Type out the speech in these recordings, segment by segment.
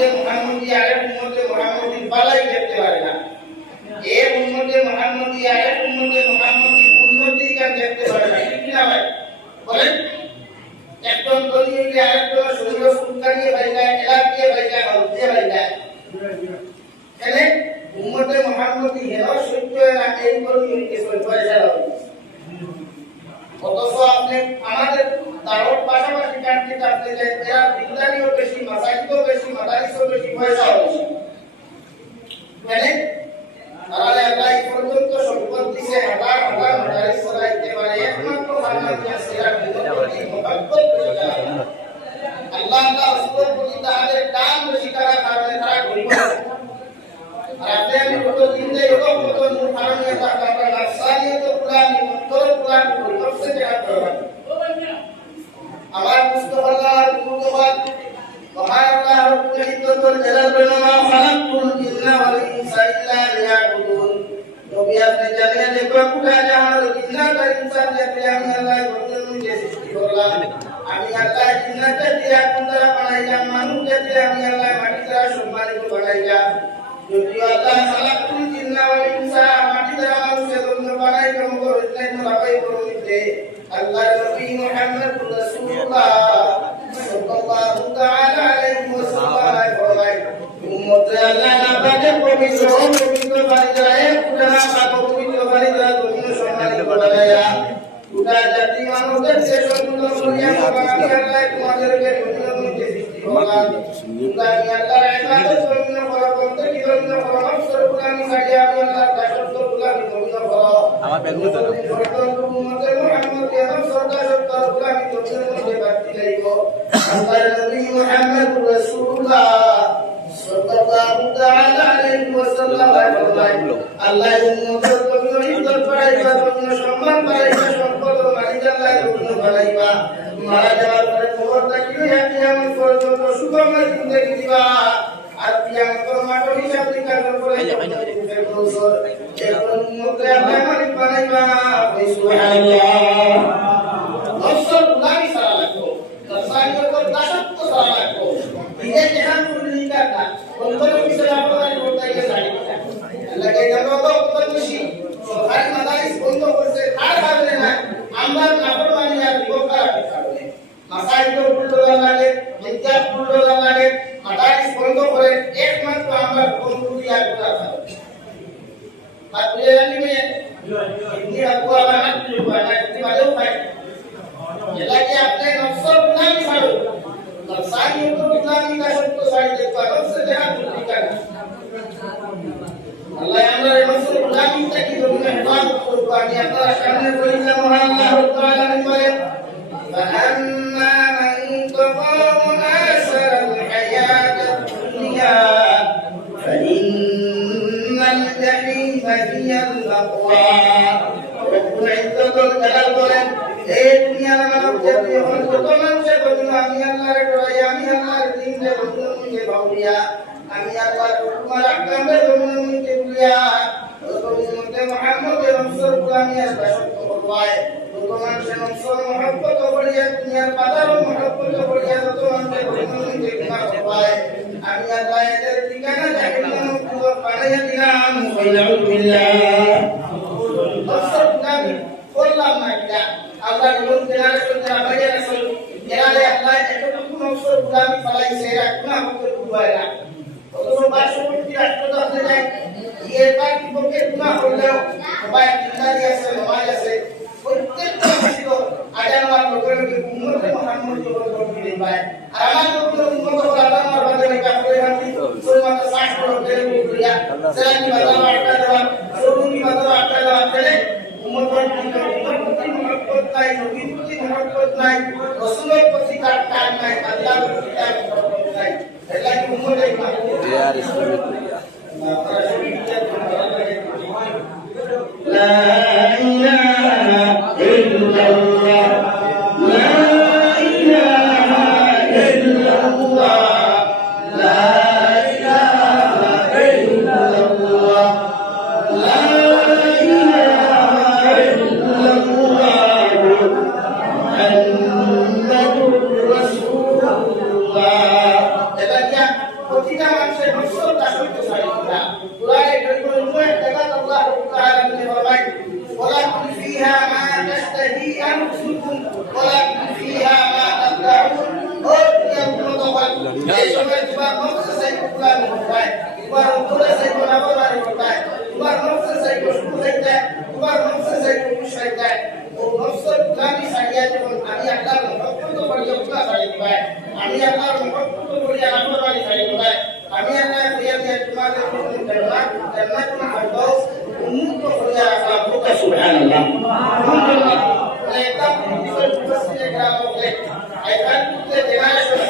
উম্মতে মুহাম্মদী আরেক উম্মতে মুহাম্মদীর বালাই দেখতে পারে না। এক উম্মতে মুহাম্মদী আরেক উম্মতে মুহাম্মদীর উন্নতি কাজ দেখতে পারে না। ঠিক না ভাই? বলেন একজন ধনী হইলে আরেকজন শরীর ফুলকানি হয়ে যায়, এলাকিয়ে হয়ে যায়, হলদে হয়ে যায়। তাহলে উম্মতে মুহাম্মদী হেন সত্য না এই ধনী হইতে পয়সা লাগে। অথচ আপনি আমাদের দাওয়াত পাশাপাশি কাটতে কাটতে যায়, এরা দিনদারিও বেশি, মাসাজিদও বেশি, মাদারিসও বেশি, পয়সাও বেশি। মানে তাহলে আল্লাহ এই পর্যন্ত সম্পদ দিছে, হাজার হাজার মাদারিস চালাইতে পারে, একমাত্র বাংলাদেশ সেরা বিনোদনী মহব্বত বেশি তারা। আল্লাহ রাসূলের প্রতি তাদের দাম বেশি তারা কারণে তারা গরিব। আর আপনি আমি কত দিন যে এরকম কত নূর কারণে তারা নাফসানিয়ত পুরানি মন্তর পুরানি পরিবর্তে দেখা করবেন। আমার মুস্তফাল্লাহ মুস্তফাত মহান আল্লাহ রব্বুল ইজ্জতুল জালাল বেনমা খালাকুল জিন্না ওয়াল ইনসা ইল্লা লিয়াবুদুন। নবী আপনি জানেন যে পুরা জাহান জিন্না আর ইনসান যাতে আমি আল্লাহ রব্বুল নিজে সৃষ্টি করলাম। আমি আল্লাহ জিন্নাতে দিয়ে আগুন দ্বারা বানাইলাম, মানুষকে দিয়ে আমি আল্লাহ মাটি দ্বারা সম্মানিত বানাইলাম। যদিও আল্লাহ খালাকুল জিন্না ওয়াল ইনসা মাটি দ্বারা মানুষের জন্য বানাইলাম, বলতে নবাই বলতে আল্লাহ নবী মুহাম্মদুর রাসূলুল্লাহ সাল্লাল্লাহু তাআলা আলাইহি ওয়াসাল্লাম ফরমায় উম্মতে আল্লাহ না পাকে পবিত্র বানায়, পুরা পবিত্র বানায়, তুমি সম্মানিত বানায়া পুরা জাতি মানুষের শেষ পর্যন্ত করিয়া বানাই আল্লাহ তোমাদেরকে দুনিয়াতে সৃষ্টি করলাম। তুমি আল্লাহর ইবাদত করুন, বলতে কি করুন, পরমাত্মা গুলামি ছাড়িয়া আমি আল্লাহর দাসত্ব গুলামি করুন। আমার বেদনা তো উম্মতে মুহাম্মদ এর সরদারত্ব গুলামি করতে মধ্যে বাড়তি যাইব। আল্লাহর নবী মুহাম্মদুর রাসূলুল্লাহ সাল্লাল্লাহু তাআলা আলাইহি ওয়াসাল্লাম ফরমায় আল্লাহ উম্মতের জন্য ইজ্জত বাড়াইবা, জন্য সম্মান বাড়াইবা, সম্পদ ও মালিক আল্লাহর জন্য বাড়াইবা। মারা যাওয়ার পরে খবর থাকিলে কিয়ামত পর্যন্ত সুখময় জিন্দেগি দিবা। আর কিয়ামতের মাঠে হিসাব নিকাশ করে এখন উম্মতে আল্লাহ মালিক বানাইবা। সুবহানাল্লাহ। নফসের গুলামি ছাড়া লাগবো, নফসানিয়ত দাসত্ব ছাড়া লাগবো। নিজে যেখান করলি কাটা অন্তর বিষয়ে আপনার বলতে জানি না। আল্লাহ কে জানো তো কত খুশি সরকারি মাদারিস বন্ধ করছে, তার কারণে না আমরা নাফরমানি আর বিপক্ষার কারণে মাসাইদ উল্টো লাগে, বিদ্যাত উল্টো লাগে, মাদারিস বন্ধ করে একমাত্র আমরা বন্ধু দিয়া করা কারণে। আর বুঝে জানি মেয়ে ইনি আপু আমার হাত তুলে পায় ইনি বাদেও পায়। এলাকে আপনি নফসর গুলামি ছাড়ো, নফসানিয়ত গুলামি का शब्द साइड देखा नफ्स जहां तुलना करना अल्लाह আমরা এই নফসর গুলামি থেকে জন্য হেফাজত করব। আমি আপনার সামনে বলিলাম মহান আল্লাহ রাব্বুল আলামিন বলেন فأما من طغى وآثر الحياة الدنيا فإن الجحيم هي المأوى। رب العزة والجلال বলেন এই দুনিয়ার মানব জাতি হল যত মানুষের বন্ধু আমি আল্লাহর ডরাই, আমি আল্লাহর দিনের বন্ধুকে ভাবিয়া, আমি আল্লাহর হুকুমের আহকামের বন্ধুকে ভুলিয়া উম্মতে মুহাম্মদের নফসের গুলামি আর দাসত্ব করবায়। যত মানুষের নফসের মহব্বত করিয়া দুনিয়ার বাজার মহব্বত করিয়া যত মানুষের বন্ধুকে গুনাহ করবায়, আমি আল্লাহ এদের ঠিকানা জাহান্নাম বানাইয়া দিলাম। বিল্লাহ নফসের গুলামি করলাম না কিনা আল্লাহ নিয়ম জেনারেশন যারা বাইরে আসল এরালে আল্লাহ এতটুকু নফসের গুলামি ফলাইছে, এরা গুনাহ করতে ভুলবায় না। অথচ পার্শ্ববর্তী রাষ্ট্র আছে নাই এবার বিপক্ষে গুনাহ করলেও সবাই চিন্তারি আছে, নমাজ আছে, প্রত্যেকটা মসজিদ আজান হওয়ার লোকের উম্মতে মুহাম্মদ যখন ফিরে পায়। আর আমার যখন উম্মত হল আল্লাহ আমার বাজারে কাপড়ে হাতি সলমাতা 60 বড় দেড় বুড়িয়া সেরানি বাজার আটকা দেওয়া, সরুনি বাজার আটকা দেওয়া ফেলে উম্মতের মহব্বত নাই, নবীর প্রতি মহব্বত নাই, রাসূলের প্রতি তার টান নাই, আল্লাহর প্রতি তার মহব্বত নাই। এলা কি উম্মতের দেয়ার ইসলামিক লা ইলাহা ইল্লাল্লাহ লা ইলাহা ইল্লাল্লাহ লা ইলাহা ইল্লাল্লাহ লা ইলাহা ইল্লাল্লাহ মুহাম্মাদুর রাসূলুল্লাহ। এটা কি প্রতিটা মানুষের নফসের দাসত্ব সাইরা কুরআনে কারীমের অন্য এক জায়গায় আল্লাহ তাআলা ফরমায় ওয়ালাকুম ফিহা মা তাশতাহি আনফুসুকুম ওয়ালাকুম ফিহা মা তাদউন ও এই সময় তোমার নফস সাইরা কুরআন হয় তোমার অন্তরে সাইরা নাফরমানি হয় তোমার নফস সাইরা শুরু হইতে তোমার নফস সাইরা খুশ হইতে ও নফসের গানি সাইয়া যখন আমি আল্লাহর মহব্বত করি ওগুলা সাইরা দিবাই আমি আল্লাহর মহব্বত করি নাফরমানি সাইরা দিবাই আমি আল্লাহ প্রিয় তোমাদের জান্নাতুল ফিরদাউস উন্মুক্ত করে রাখা হোক সুবহানাল্লাহ আলহামদুলিল্লাহ এটা বিষয় উপস্থিত গ্রাম হলে এখান থেকে জেনারেশন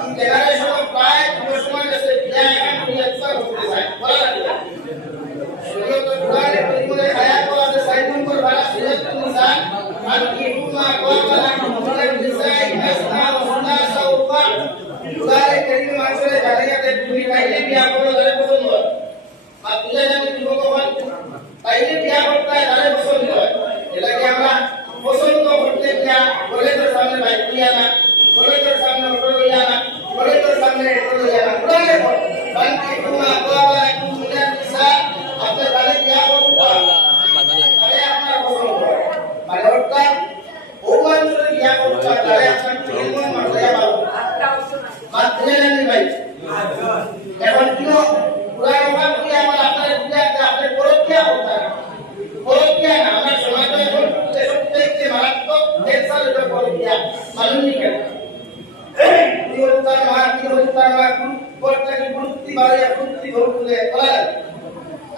এই জেনারেশন প্রায় সময় কাছে বিয়া এখন ইয়াত্রা হতে চায় বলা লাগে শরীয়ত কুরআনে পরিমলে আয়াত করা আছে 6 নম্বর ধারা সুরাতুন নিসা আর কি হুমা ওয়ালা কুমুল নিসাই আসমা ওয়া হুনাসা ওয়া কুরআনে কারীম মাসরে জালিয়াতে তুমি কাইলে বিয়া করো ধরে পছন্দ হয় বা তুলে জানি যুবক হয় কাইলে বিয়া করতে ধরে পছন্দ হয় এটাকে আমরা পছন্দ করতে গিয়া কলেজের সামনে বাইক দিয়া না কলেজের সামনে অটো লইয়া না কলেজের সামনে অটো লইয়া না কুরআনে বান্তি হুমা ওয়ালা কুমুল নিসা আপনি তাহলে বিয়া করতে তাহলে আপনার পছন্দ হয় মানে অর্থাৎ ও মানুষের বিয়া করতে তাহলে আপনার জীবন মানতে পারবে মাধ্যমে ভাই এখন কি পুরা রকম কি আমার আপনার বুঝাতে আপনি পরকিয়া হতা পরকিয়া না আমরা সমাজে এখন সবথেকে মারাত্মক ক্যান্সার হলো পরকিয়া মালুম কেন এই হত্যা মারতি হত্যা না কোর্টাকে গুরুত্ব বাড়িয়া গুরুত্ব ধরলে বলা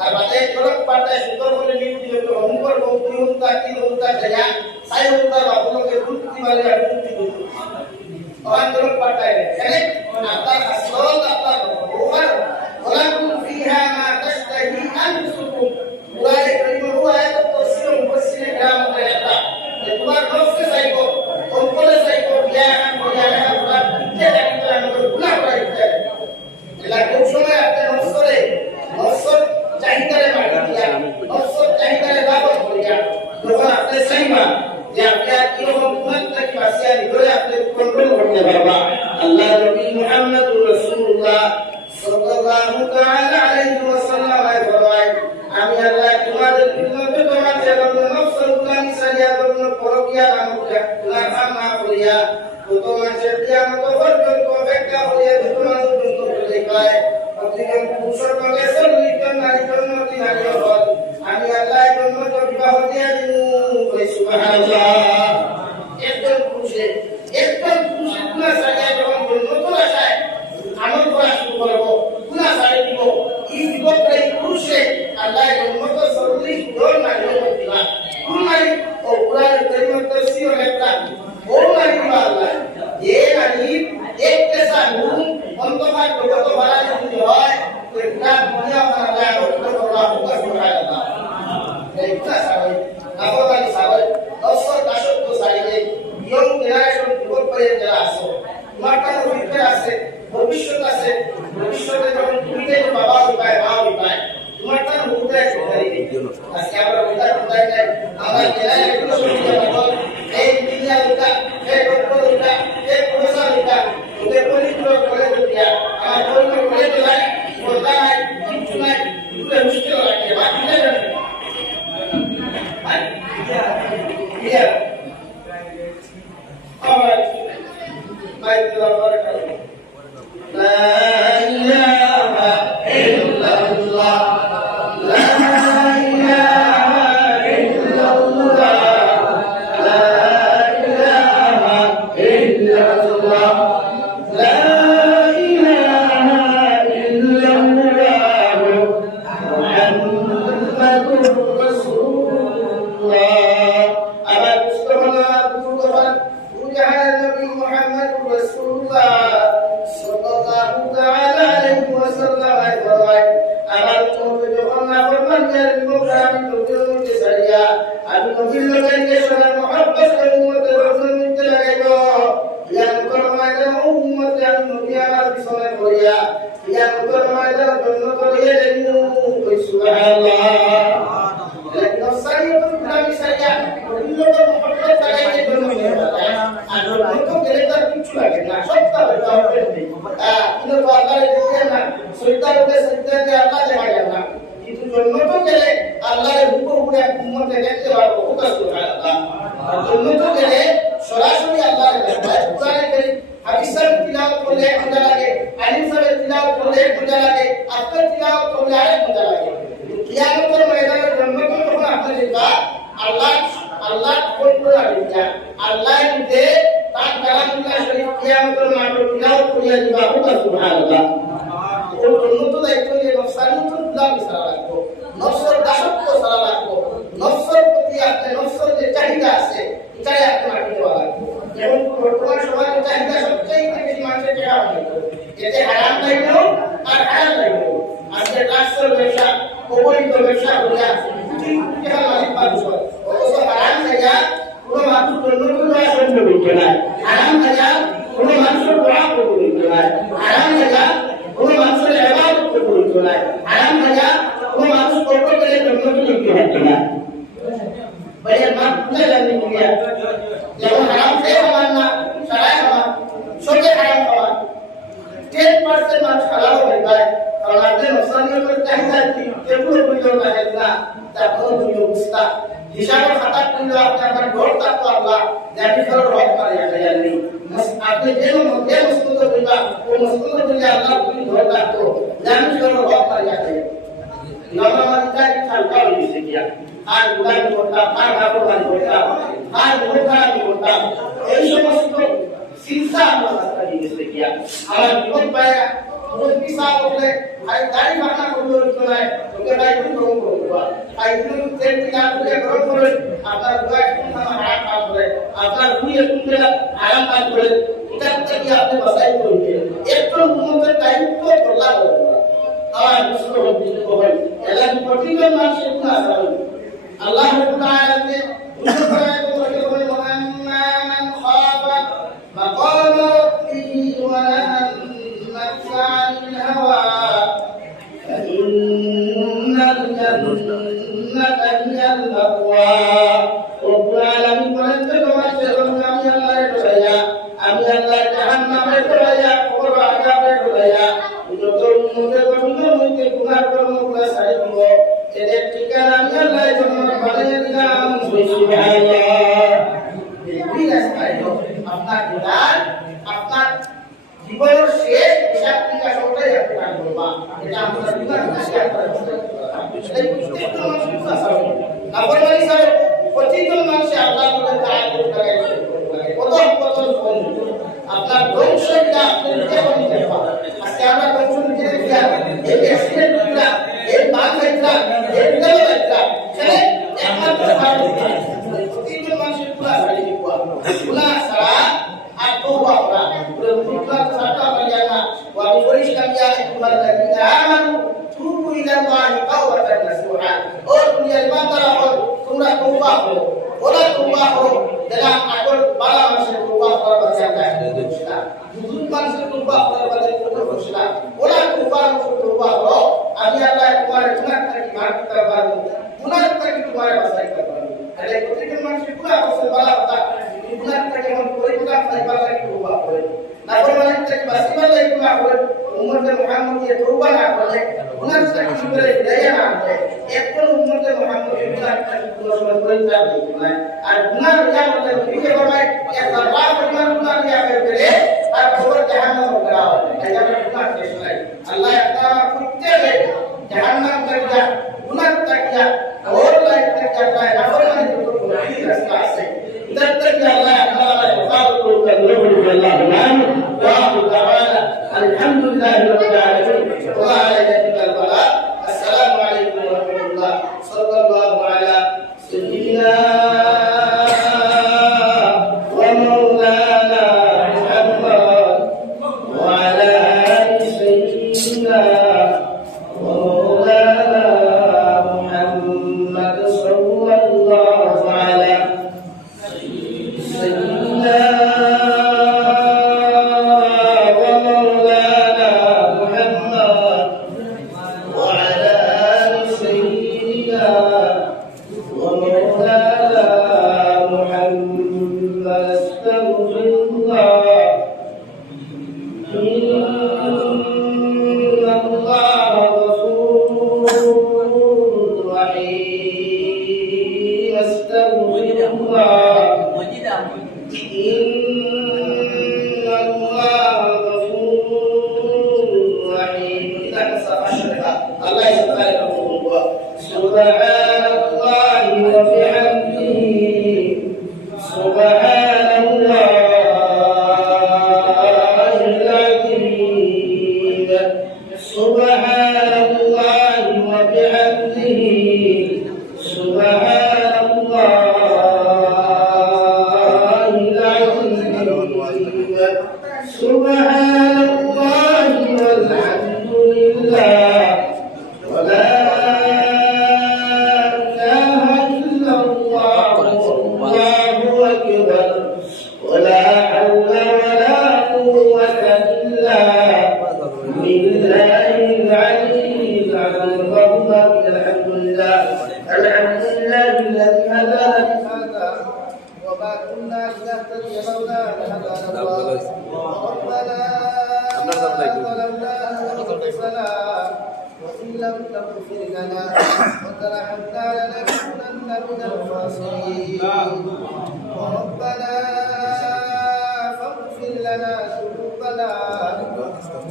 আর বাদে তরক পাতায় সুন্দর বলে নিউতি হতো অঙ্কর বহু হত্যা কি হত্যা দেয়া সাই হত্যা বাবুকে গুরুত্ব বাড়িয়া গুরুত্ব ধরতো orang turun partai ini, atas asal atas luar, walaupun fiha ma tashtahi anfusukum, mulai dari mulai itu posisi dalam mereka, keluar nafsu saiko, kumpul saiko dia bukan tidak kita berguna berita, lalu semua ada nafsu cahitare magia, nafsu cahitare dapat magia, bukan apa saima. Ya dia kira umat lagi masih ada dua yang kontrol করতে পারবা আল্লাহ নবী মুহাম্মদুর রাসূলুল্লাহ সাল্লাল্লাহু তাআলা আলাইহি ওয়াসাল্লাম ফরমায় আমি আল্লাহ তোমাদের খিদমতে তোমাদের নফসুল গুলামি সারিয়া জন্য পরকিয়া নামক গুনাহ না করিয়া তোমাদের কিয়ামত পর্যন্ত অপেক্ষা হইয়া তোমাদের জন্য দেখায় প্রতিদিন পুরুষের সঙ্গে সল্লিত নারী জন্য নারী হল আমি আল্লাহ জন্য বিবাহ দিয়া দিমু সুবহানাল্লাহ একজন পুরুষের গুনাহ সারিয়া যখন নতুন আশায় আমল করা শুরু করবো গুনাহ সারিয়ে দিব এই যুবকরা এই পুরুষে আল্লাহ জন্মত সর্বদিক দোর নারী দিবা কোন নারী ও কুরআনের কারীমের তাফসীর একটা ও নারী দিবা আল্লাহ যে নারী এক কেসা নুন অন্তফাত জগত ভাড়া যদি হয় তো এটা দুনিয়া আল্লাহ ডক্টর আল্লাহ সুবহানাল্লাহ এইটা সারাই নাফরমানি সারাই দশর দাসত্ব সারিয়ে ইয়ং জেনারেশন যুবক ভাইয়ের যারা আছে তোমার কাছে ফিউচার আছে ভবিষ্যৎ আছে ভবিষ্যতে যখন তুমি যে বাবা উপায় মা উপায় তোমার কাছে হুকুমে সরকারি আজকে আমরা উদার উদার চাই আমরা জেলায় একটু সুবিধা বল এই ইঞ্জিনিয়ার উঠা এই ডক্টর উঠা এই প্রফেসর উঠা ওদের পরিচিত করে দিয়া আমার বলতে করে দিলাই বলতা নাই কিছু নাই এগুলো মুশকিল লাগে বাকি না জানি Yeah. All right. Baik, kita berkata. La ilaha illallah. La ilaha illallah. La ilaha illallah. La ilaha illallah. Muhammadur Rasulullah. কিছু লাগে না সবটা হইতে হবে কিন্তু আল্লাহ দেখে না সইতা রূপে সইতা দিয়ে আল্লাহ দেখা যায় না কিন্তু জন্নত গেলে আল্লাহর হুকুম করে উম্মতে দেখতে পারবো সুবহানাল্লাহ জন্নত গেলে সরাসরি আল্লাহর দেখা যায় কোরআনে কারীম হাদিসের তিলাওয়াত করলে এক মজা লাগে আলিফের তিলাওয়াত করলে এক মজা লাগে আফতার তিলাওয়াত করলে আরেক মজা লাগে কিয়ামতের ময়দানে জন্নত যখন আপনি যাবা আল্লাহ কন্ট্রোল আলিয়া আল্লাহ নিজে তার কালামুল্লাহ শরীফ কিয়ামতের মাঠে তিলাওয়াত করিয়া দিবা সুবহানাল্লাহ ও জন্নত দায়িত্ব নিয়ে নফসানুতুল গুলাম সারা রাখবো নফসের দাসত্ব সারা রাখবো নফসের প্রতি আপনার নফসের যে চাহিদা আছে এটাই আপনি মাটি দেওয়া লাগবে যেমন বর্তমান সমাজের চাহিদা সবচেয়ে বেশি মানুষের টাকা হয় এতে হারাম লাগলেও আর হারাম লাগলেও আজকে রাষ্ট্রের ব্যবসা অবৈধ ব্যবসা করিয়া কোটি কোটি টাকা মালিক মানুষ হয় অথচ হারাম খাইয়া কোনো মানুষ জন্মগ্রহণ সম্ভব হইতে না হারাম খাইয়া কোনো মানুষের দোয়া করতে হইতে না হারাম খাইয়া কোনো মানুষের ইবাদত করতে হইতে না হারাম খাইয়া কোনো মানুষ করতে গেলে জন্মগ্রহণ করতে হইতে না বলে মা বুঝে জানি দুনিয়া যেমন হারাম খেয়ে খাবার না সারাই খাবার সবই হারাম খাবার 10% মানুষ হালাল হয়ে যায় কারণ আপনি নফসানিয়তের চাহিদা কেবল বুঝতে পারেন না তারপর বুঝতে বুঝতা হিসাবে খাতা করলে আপনি আপনার ডর থাকতো আল্লাহ জানি করে রব পারে যায়নি আপনি যে মসজিদ বলবা ও মসজিদ বললে আল্লাহ তুমি ডর থাকতো জানি করে রব পারে যায়নি নরমালিটা চালকা হইছে কিয়া আর গুলাই করতাম আর ভাগবান করতাম আর মুখারামি করতাম এই সমস্ত চিন্তা আমার রাস্তা দিয়ে গেছে কিয়া আমার বিপদ পায়া বহুত পিসা বলে আই গাড়ি ভাড়া করতে হইতো না ওকে ভাই গরম করতে হয় আই তুমি তেল কিনা করে গরম করে আপনার দুয়া কোন হারাম কাজ করে আপনার দুয়ে কোন হারাম কাজ করে এটা থেকে আপনি বাঁচাই করবেন একটু উন্নতের টাইম তো বলা হবে আমার মুসলিম হবে এলাকা প্রতিজন মানুষের গুণ আছে আল্লাহ রাব্বুল আলামিন বুঝতে পারে বলে মুহাম্মাদান খাফা মাকাম রাব্বিহি ওয়া নাহান আনিল হাওয়া ফাইন্নাল জান্নাতা হিয়াল মাওয়া রব্বুল আলামিন বলেন তোমার সেরকম আমি আল্লাহর ডরাইয়া আমি আল্লাহ জাহান্নামের ডরাইয়া কবর আযাবের ডরাইয়া যত মুদে বন্ধু মুদে গুনাহ কর্মগুলো ছাড়ি দিব এদের ঠিকানা আমি আল্লাহ জন্য বানিয়ে দিলাম সুবহানাল্লাহ এই রাস্তায় আপনার গুনাহ আপনার জীবনের শেষ হিসাব নিকাশ সবটাই আপনার করবা এটা আপনার গুনাহ হিসাব করা এই প্রত্যেকটা মানুষের আছে নাফরমানি ছাড়া প্রতিজন মানুষ আল্লাহ তাআলা তাআলা করে কত কত আপনার ধ্বংসটা আপনি নিজে করতে পারবেন আজকে আমরা ধ্বংস নিজে দিয়া এই অ্যাক্সিডেন্ট হইলা এই বাঘ হইলা এই বিড়াল হইলা সেটা একমাত্র কারণ প্রতিজন মানুষের পুরা ছাড়ি দিবা গুনাহ ছাড়া আর তওবা করা পুরো মুখলা ছাড়া পারিয়া না ওয়া বিপরিষ্কার ইয়া আইয়ুহাল্লাযীনা আমানু তুবু ইলাল্লাহি তাওবাতান নাসুহা ও দুনিয়ার ইমানদাররা তোমরা তওবা করো ওরা তওবা করো যারা আগর বালা মানুষের তওবা করার বাদে আমরা বুজুর্গ মানুষের তওবা করার বাদে কোনো দোষ না ওরা তওবা করো আমি আল্লাহ তোমার গুনাহ থেকে মাফ করতে পারবো গুনাহ থেকে তোমার বাঁচাই করতে পারবো তাহলে প্রত্যেক মানুষের গুনাহ আছে বালা কথা গুনাহ থেকে মন করে গুনাহ থেকে বালা তওবা করে নাফরমানি থেকে বাঁচিবার লাগি গুনাহ করে উম্মতে মুহাম্মদিয়া তওবা না করলে গুনাহ থেকে শুরু হিদায়াত না হবে একজন উম্মতে মুহাম্মদিয়া গুনাহ থেকে কোনো সময় করে যাবে না আর গুনাহ যা বলে নিজে ফরমায় একবার রাত পরিমাণ গুনাহ দিয়া করে আর খবর জাহান্নাম করা হবে এটা গুনাহ শেষ নাই আল্লাহ আপনারা প্রত্যেকে জাহান্নাম থেকে গুনাহ থেকে और लाइफ तक जाता है नाफरमानी तो गुनाह ही रास्ता আছে इधर तक अल्लाह আপনারা হেফাজত করুন আল্লাহ নাম ওয়া তাআলা আলহামদুলিল্লাহি রাব্বিল আলামিন ওয়া আলাইকুম বালা আসসালামু আলাইকুম ওয়া রাহমাতুল্লাহ সাল্লাল্লাহু আলা সাইয়্যিদিনা ওয়া মাওলানা মুহাম্মদ ওয়া আলা আলি সাইয়্যিদিনা ওয়া মাওলানা محمد صلى الله على سيدنا ومولانا الله غفور رحيم استغفر الله إن الله غفور رحيم الله سبحانه سبحان الله وبحمده سبحان الله العظيم سبحان الله وبحمده سبحان الله العظيم سبحان الله والحمد لله ولا إله إلا الله والله أكبر ولا حول ولا قوة إلا بالله العلي العظيم اللهم الحمد لله الحمد لله الذي هدانا لهذا وما كنا لنهتدي لولا أن هدانا الله ربنا ظلمنا أنفسنا وإن لم تغفر لنا وترحمنا لنكونن من الخاسرين ربنا فاغفر لنا ذنوبنا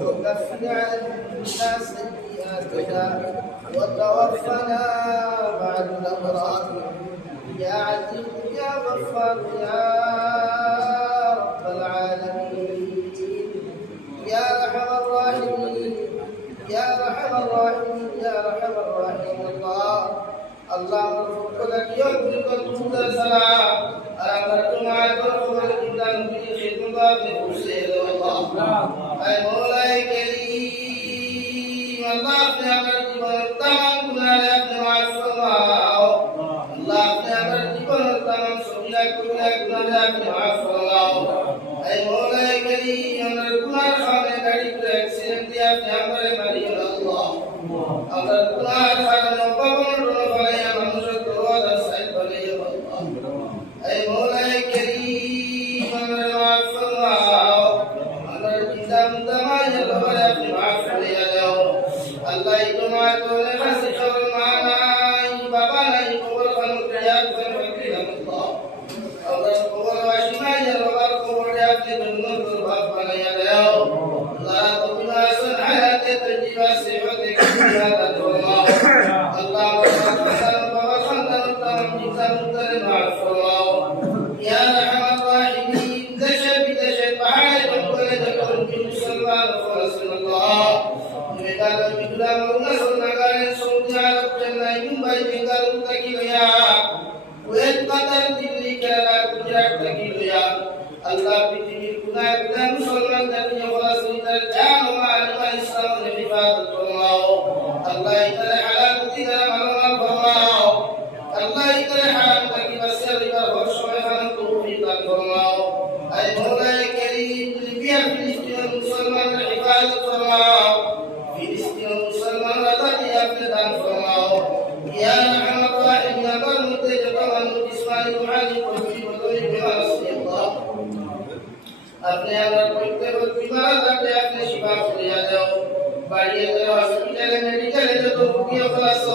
وكفر عنا سيئاتنا وتوفنا مع الأبرار يا عزيز يا غفار يا رب العالمين يا أرحم الراحمين يا أرحم الراحمين يا أرحم الراحمين الله اللهم ارزق لك يرزق الجود السلام أمركم على الرسول الإنسان في خدمة الحسين الله أي مولاي كريم الله في أمرك والتمام كنا لأبنى السماء الله في أمرك والتمام سبيلا كنا لأبنى السماء أي مولاي كريم أمركم على خامة كريم أكسيرت يا في أمر مريم الله أمركم على خامة نقبل فليا منشد ولا سعيد فليا الله أي مولاي كريم أمر مع السماء أمر كتاب دما يلوى في معصر يلو الله يجمع دون مسيح المعنى بابا لا يقول خلق يا فكر الله أمر قول وشما يلوى قول يا في النور بابا لا يلو لا تبنا سنعات تجيب سيفتك هذا الله الله وسلم وخلنا تمجد مع الصلاة يا رحم الراحمين دشت بحال ولد كل مسلمان ورسول الله وقال بكلا ونصر نقال صوت على الجنة من بيت قال تكيليا وإن قتل تلك لا تجاك تكيليا الله بتمير كنا كنا مسلمان دنيا ورسول الجان ومعلم الإسلام لحفاظة الله الله يتلع على كتنا مرمى الله الله يتلع على كتنا السر والرشوة فنطوفي الله أي مولاي كريم لبيا فلسطين المسلمان لحفاظة الله فلسطين المسلمان لتقي أفلدان الله يا رحم الراحم يا بر متجة والمجسمان معاني قلبي وضعي بما رسي الله अपने अंदर कोई बीमार करते अपने शिफा कर लिया जाओ बाड़ी हॉस्पिटल मेडिकल जो तो बुकिया प्लस